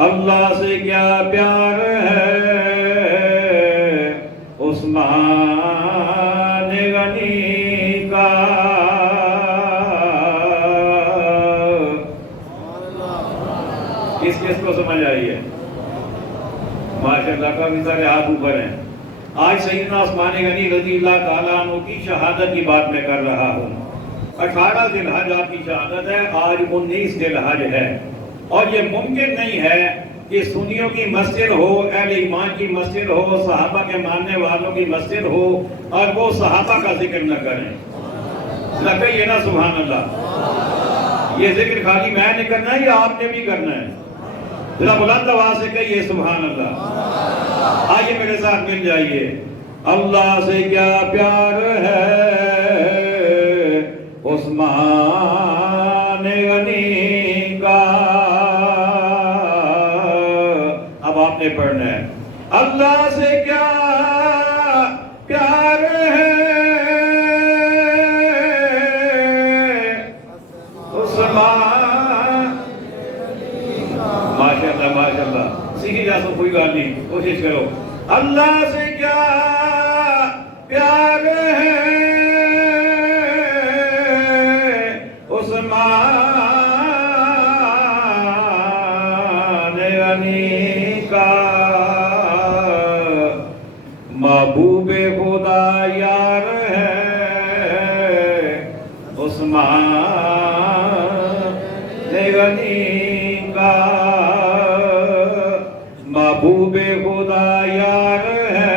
اللہ سے کیا پیار ہے عثمان غنی کا، کس کو سمجھ آئی ہے؟ ماشاءاللہ کافی سارے ہاتھ اوپر ہیں۔ آج سیدنا عثمان غنی رضی اللہ تعالیٰ عنہ کی شہادت کی بات میں کر رہا ہوں۔ 18 ذی الحج آپ کی شہادت ہے، آج 19 ذی الحج ہے، اور یہ ممکن نہیں ہے کہ سنیوں کی مسجد ہو، اہل ایمان کی مسجد ہو، صحابہ کے ماننے والوں کی مسجد ہو، اور وہ صحابہ کا ذکر نہ کریں۔ کہیے نا سبحان اللہ۔ یہ ذکر خالی میں نے کرنا ہے یا آپ نے بھی کرنا ہے؟ ذرا بلند آواز سے کہیے سبحان اللہ۔ آئیے میرے ساتھ مل جائیے۔ اللہ سے کیا پیار ہے عثمان غنی کا، اب آپ نے پڑھنا ہے۔ اللہ سے کیا پیار ہے عثمان، ماشاءاللہ ماشاءاللہ، سیکھی جا سو کوئی گال نہیں، کوشش کرو۔ اللہ سے کیا پیار ہے عثمان غنی کا، محبوب خدا یار ہے عثمان غنی کا، محبوب خدا یار ہے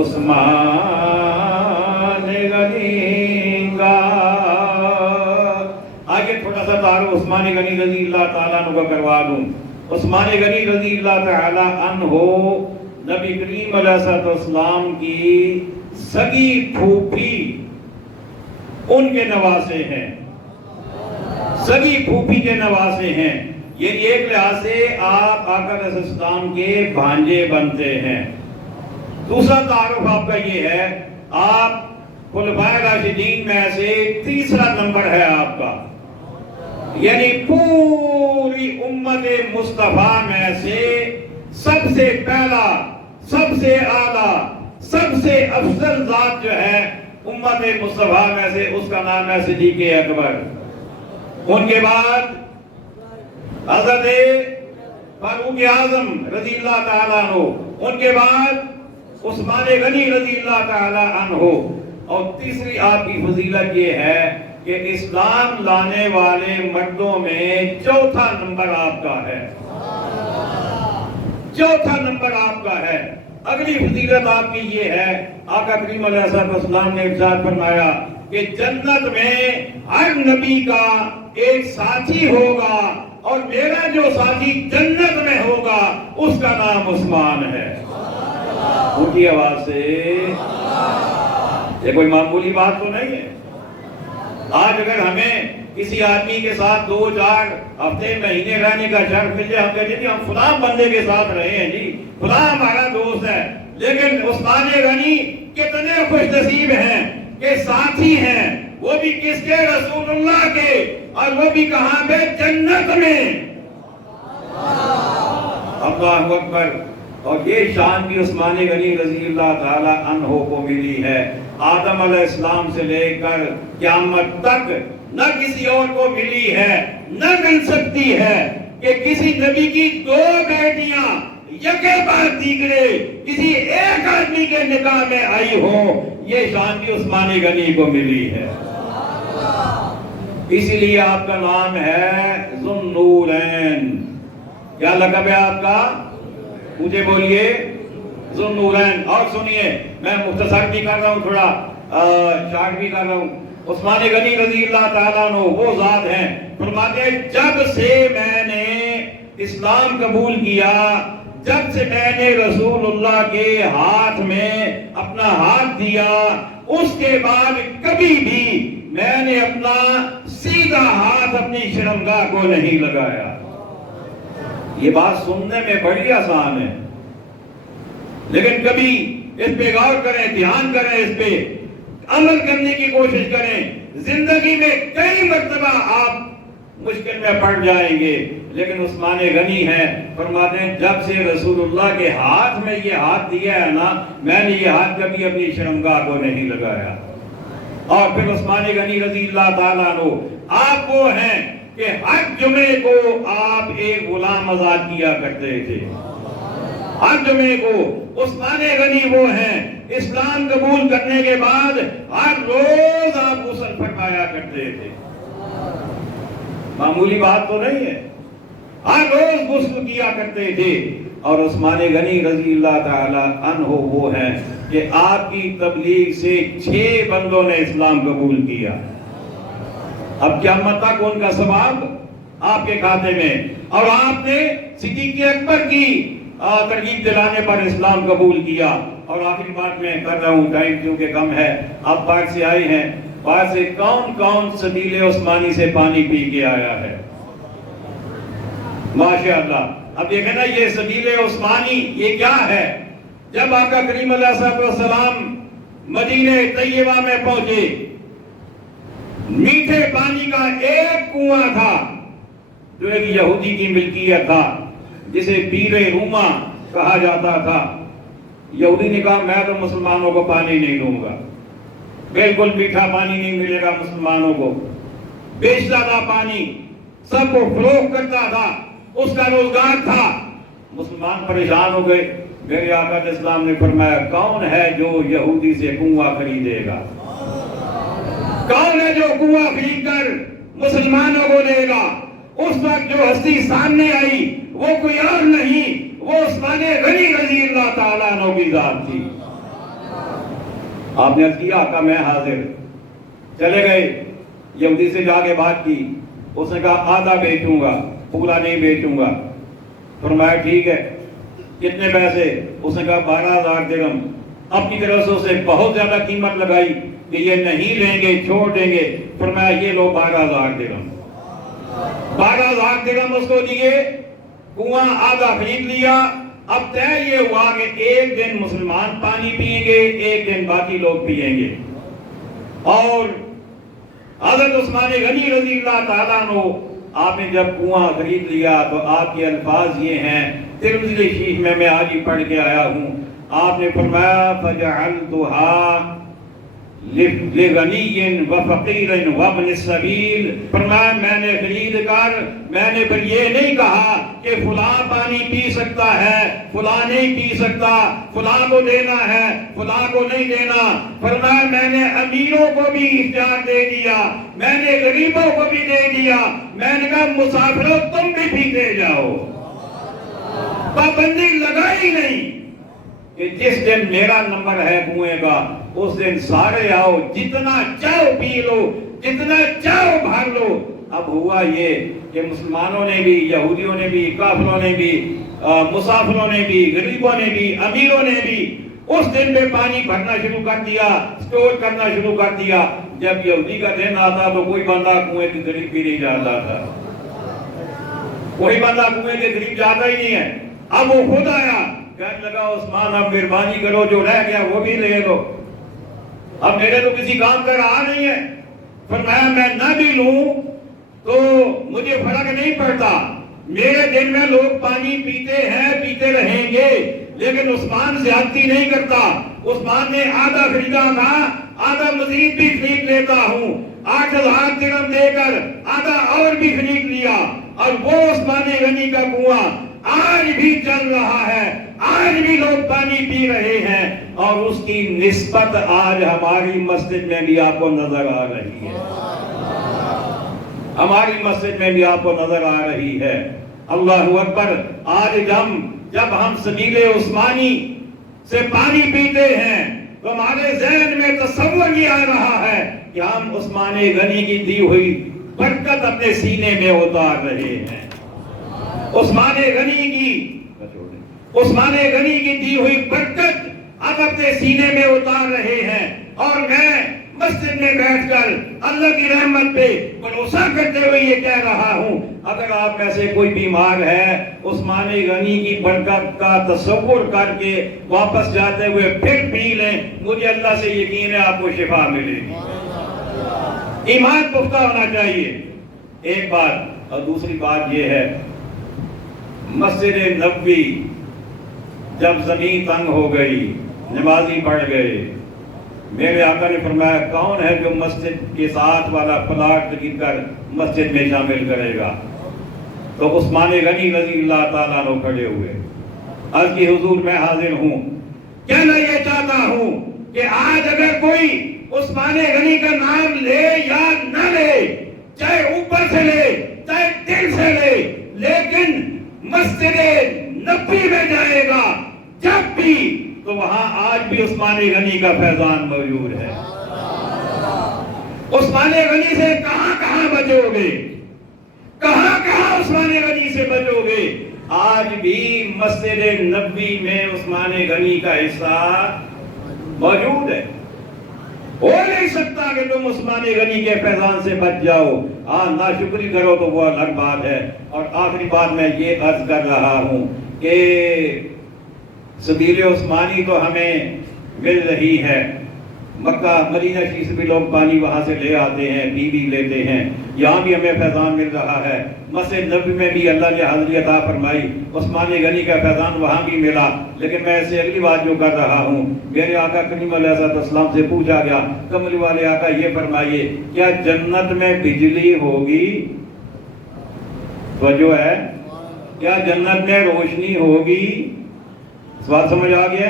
عثمان غنی کا۔ آگے تھوڑا سا تعارف عثمان غنی رضی اللہ تعالیٰ عنہ کا کروا دوں۔ عثمان غنی رضی اللہ تعالیٰ عنہ نبی کریم علیہ السلام کی سگی پھوپھی ان کے نواسے ہیں، سگی پھوپھی کے نواسے ہیں، یعنی ایک لحاظ سے آپ آقا علیہ السلام کے بھانجے بنتے ہیں۔ دوسرا تعارف آپ کا یہ ہے، آپ خلفائے راشدین میں سے تیسرا نمبر ہے آپ کا، یعنی پوری امت مصطفیٰ میں سے سب سے پہلا، سب سے اعلیٰ، سب سے افضل ذات جو ہے امت مصطفیٰ میں سے، اس کا نام ہے صدیق اکبر۔ ان کے بعد حضرت فاروق اعظم رضی اللہ تعالیٰ عنہ، ان کے بعد عثمان غنی رضی اللہ تعالیٰ عنہ، اور تیسری آپ کی فضیلت یہ ہے کہ اسلام لانے والے مردوں میں چوتھا نمبر آپ کا ہے، چوتھا نمبر آپ کا ہے۔ اگلی فضیلت آپ کی یہ ہے، آقا کریم علیہ السلام نے ارشاد فرمایا کہ جنت میں ہر نبی کا ایک ساتھی ہوگا، اور میرا جو ساتھی جنت میں ہوگا اس کا نام عثمان ہے۔ اونچی آواز سے، یہ کوئی معمولی بات تو نہیں ہے۔ آج اگر ہمیں کسی آدمی کے ساتھ 2-4 ہفتے مہینے رہنے کا شرف مل جائے، ہم کہتے ہیں ہم فلاں بندے کے ساتھ رہے ہیں جی، فلاں ہمارا دوست ہے، لیکن عثمان غنی کتنے خوش نصیب ہیں کہ ساتھی ہیں، وہ بھی کس کے؟ رسول اللہ کے، اور وہ بھی کہاں پہ؟ جنت میں۔ اللہ اکبر۔ اور یہ شان بھی عثمان غنی رضی اللہ تعالی عنہ کو ملی ہے، آدم علیہ السلام سے لے کر قیامت تک نہ کسی اور کو ملی ہے، نہ مل سکتی ہے کہ کسی نبی کی 2 بیٹیاں یکے بعد دیگرے کسی ایک آدمی کے نکاح میں آئی ہو، یہ شان بھی عثمان غنی کو ملی ہے۔ اسی لیے آپ کا نام ہے ذو النورین۔ کیا لقب ہے آپ کا؟ مجھے بولیے، ذو النورین۔ اور سنیے، میں مختصر بھی کر رہا ہوں، تھوڑا شارٹ بھی کر رہا ہوں۔ عثمان غنی رضی اللہ تعالیٰ عنہ وہ ذات ہیں، فرماتے ہیں جب سے میں نے اسلام قبول کیا، جب سے میں نے رسول اللہ کے ہاتھ میں اپنا ہاتھ دیا، اس کے بعد کبھی بھی میں نے اپنا سیدھا ہاتھ اپنی شرمگاہ کو نہیں لگایا۔ یہ بات سننے میں بڑی آسان ہے، لیکن کبھی اس پہ غور کریں، دھیان کریں، اس پہ عمل کرنے کی کوشش کریں۔ زندگی میں کئی مرتبہ آپ مشکل میں پڑ جائیں گے. لیکن عثمان غنی ہے، فرماتے ہیں جب سے رسول اللہ کے ہاتھ میں یہ ہاتھ دیا ہے نا، میں نے یہ ہاتھ کبھی اپنی شرمگاہ کو نہیں لگایا. اور پھر عثمان غنی رضی اللہ تعالیٰ عنہ آپ وہ ہیں کہ ہر جمعے کو آپ ایک غلام آزاد کیا کرتے تھے. ہر جمعے کو عثمان غنی وہ ہیں اسلام قبول کرنے کے بعد ہر روز آپ غسل فرمایا کرتے تھے. معمولی بات تو نہیں ہے، ہر روز غسل کیا کرتے تھے. اور عثمان غنی رضی اللہ تعالی عنہ وہ ہیں کہ آپ کی تبلیغ سے 6 بندوں نے اسلام قبول کیا. اب قیامت تک ان کا ثواب آپ کے کھاتے میں. اور آپ نے صدیق اکبر کی ترغیب دلانے پر اسلام قبول کیا. اور آخری بات میں کر رہا ہوں، ٹائم کیونکہ کم ہے. آپ باہر سے آئے ہیں، باہر سے کون کون سبیل عثمانی سے پانی پی کے آیا ہے؟ ماشاءاللہ. اب دیکھیں نا یہ سبیل عثمانی یہ کیا ہے؟ جب آقا کریم علیہ الصلوۃ والسلام مدینہ طیبہ میں پہنچے، میٹھے پانی کا ایک کنواں تھا جو ایک یہودی کی ملکیت تھا، جسے بیر روما کہا جاتا تھا. یہودی نے کہا میں تو مسلمانوں کو پانی نہیں دوں گا، بالکل میٹھا پانی نہیں ملے گا مسلمانوں کو. بیچتا تھا پانی، سب کو فروخت کرتا تھا، اس کا روزگار تھا. مسلمان پریشان ہو گئے. میرے آقا اسلام نے فرمایا کون ہے جو یہودی سے کنواں خریدے گا؟ کون ہے جو کنواں خرید کر مسلمانوں کو دے گا؟ اس وقت جو ہستی سامنے آئی وہ کوئی اور نہیں، وہ عثمان غنی رضی اللہ تعالیٰ عنہ کی ذات تھی. آپ نے عرض کیا آقا میں حاضر. چلے گئے، یہودی سے جا کے بات کی. اس نے کہا آدھا بیچوں گا، پورا نہیں بیچوں گا. فرمایا ٹھیک ہے، کتنے پیسے؟ اس نے کہا 12,000 درہم. اپنی طرف سے اسے بہت زیادہ قیمت لگائی کہ یہ نہیں لیں گے، چھوڑ دیں گے. فرمایا یہ لو 12,000 درہم. 12,000 درہم اس کو دیے، کنواں آدھا خرید لیا. اب طے یہ ہوا کہ ایک دن مسلمان پانی پئیں گے، ایک دن باقی لوگ پئیں گے. اور حضرت عثمان غنی رضی اللہ تعالیٰ عنہ آپ نے جب کنواں خرید لیا تو آپ کے الفاظ یہ ہیں، ترمذی شریف میں آج ہی پڑھ کے آیا ہوں. آپ نے فرمایا فَجَعَلْتُهَا لِغَنِيٍّ وَفَقِيرٍ وَابْنِ السَّبِيلِ. فرمایا میں نے خرید کر، میں نے پھر یہ نہیں کہا کہ فلاں پانی پی سکتا ہے، فلاں نہیں پی سکتا، فلاں کو دینا ہے، فلاں کو نہیں دینا. فرمایا میں نے امیروں کو بھی اختیار دے دیا، میں نے غریبوں کو بھی دے دیا. میں نے کہا مسافروں تم بھی پیتے جاؤ. پابندی لگائی نہیں کہ جس دن میرا نمبر ہے کنویں کا اس دن سارے آؤ، جتنا چاہو پی لو، جتنا چاہو بھر لو. اب ہوا یہ کہ مسلمانوں نے بھی، یہودیوں نے بھی، کافروں نے بھی، مسافروں نے بھی، غریبوں نے بھی، امیروں نے بھی اس دن پہ پانی بھرنا شروع کر دیا، سٹور کرنا شروع کر دیا. جب یہودی کا دن آتا تو کوئی بندہ کنویں کے قریب بھی نہیں جاتا تھا، کوئی بندہ کنویں کے قریب جاتا ہی نہیں ہے. اب وہ خود آیا، کہنے لگا عثمان اب مہربانی کرو جو رہ گیا وہ بھی لے لو، اب میرے تو کسی کام کا رہا نہیں ہے. فرمایا میں نہ بھی لوں تو مجھے فرق نہیں پڑتا، میرے دن میں لوگ پانی پیتے ہیں، پیتے رہیں گے، لیکن عثمان زیادتی نہیں کرتا. عثمان نے آدھا خریدا تھا، آدھا مزید بھی خرید لیتا ہوں. 8,000 درہم دے کر آدھا اور بھی خرید لیا. اور وہ عثمان غنی کا کنواں آج بھی چل رہا ہے، آج بھی لوگ پانی پی رہے ہیں. اور اس کی نسبت آج ہماری مسجد میں بھی آپ کو نظر آ رہی ہے، ہماری مسجد میں بھی آپ کو نظر آ رہی ہے. اللہ اکبر. آج جب ہم سبیل عثمانی سے پانی پیتے ہیں تو ہمارے ذہن میں تصور یہ آ رہا ہے کہ ہم عثمان غنی کی دی ہوئی برکت اپنے سینے میں اتار رہے ہیں. عثمان غنی کی دی ہوئی برکت اب اپنے سینے میں اتار رہے ہیں. اور میں مسجد میں بیٹھ کر اللہ کی رحمت پہ بھروسہ کرتے ہوئے یہ کہہ رہا ہوں، اگر آپ میں سے کوئی بیمار ہے عثمان غنی کی برکت کا تصور کر کے واپس جاتے ہوئے پھر پی لیں، مجھے اللہ سے یقین ہے آپ کو شفا ملے گی. ایمان پختہ ہونا چاہیے. ایک بات اور دوسری بات یہ ہے مسجد نبوی جب زمین تنگ ہو گئی نمازی پڑھ گئے میرے آقا نے فرمایا کون ہے جو مسجد کے ساتھ والا پلاٹ خرید کر مسجد میں شامل کرے گا تو عثمان غنی رضی اللہ تعالیٰ عنہ کھڑے ہوئے عرض کی حضور میں حاضر ہوں کہنا یہ چاہتا ہوں کہ آج اگر کوئی عثمان غنی کا نام لے یا نہ لے چاہے اوپر سے لے چاہے دل سے لے لیکن مسجد نبوی میں جائے گا جب بھی تو وہاں آج بھی عثمان غنی کا فیضان موجود ہے عثمان غنی سے کہاں کہاں بچو گے کہاں کہاں عثمان غنی سے بچو گے آج بھی مسجد نبوی میں عثمان غنی کا حصہ موجود ہے ہو نہیں سکتا کہ تم عثمان غنی کے فیضان سے بچ جاؤ ناشکری کرو تو وہ الگ بات ہے اور آخری بات میں یہ عرض کر رہا ہوں کہ سبیل عثمانی تو ہمیں مل رہی ہے مکہ مدینہ شریف سے بھی لوگ پانی وہاں سے لے آتے ہیں پی بھی لیتے ہیں یہاں بھی ہمیں فیضان مل رہا ہے مسجد نبوی میں بھی اللہ نے حاضری عطا فرمائی عثمان غنی کا فیضان وہاں بھی ملا لیکن میں اسے اگلی بات جو کر رہا ہوں میرے آقا کریم علیہ السلام سے پوچھا گیا کملی والے آقا یہ فرمائیے کیا جنت میں بجلی ہوگی توجہ ہے کیا جنت میں روشنی ہوگی سوال سمجھ آ گیا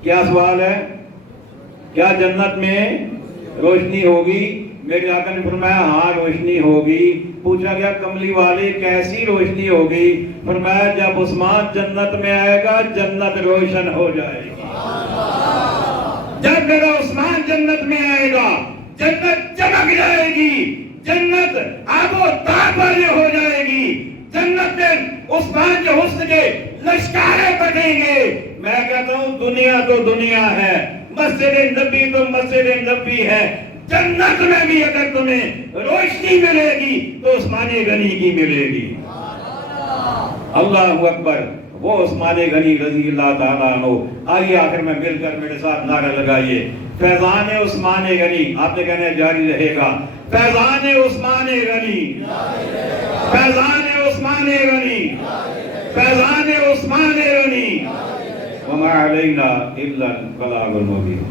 کیا سوال ہے کیا جنت میں روشنی ہوگی میرے آقا نے فرمایا ہاں روشنی ہوگی پوچھا گیا کملی والے کیسی روشنی ہوگی فرمایا جب عثمان جنت میں آئے گا جنت روشن ہو جائے گی جب میرا عثمان جنت میں آئے گا جنت چمک جائے گی جنت آب و تاب والی ہو جائے گی جنت میں عثمان کے حسن کے لشکارے بٹیں گے میں کہتا ہوں دنیا تو دنیا ہے مسجد نبی تو مسجد نبی ہے جنت میں بھی اگر تمہیں روشنی ملے گی تو عثمان غنی کی ملے گی اللہ اکبر وہ عثمان غنی رضی اللہ تعالیٰ عنہ آئیے آخر میں مل کر میرے ساتھ نعرہ لگائیے فیضان عثمان غنی آپ نے کہنا جاری رہے گا فیضان عثمان غنی فیضان عثمان غنی فیضان عثمان غنی وما علینا الا البلاغ المبین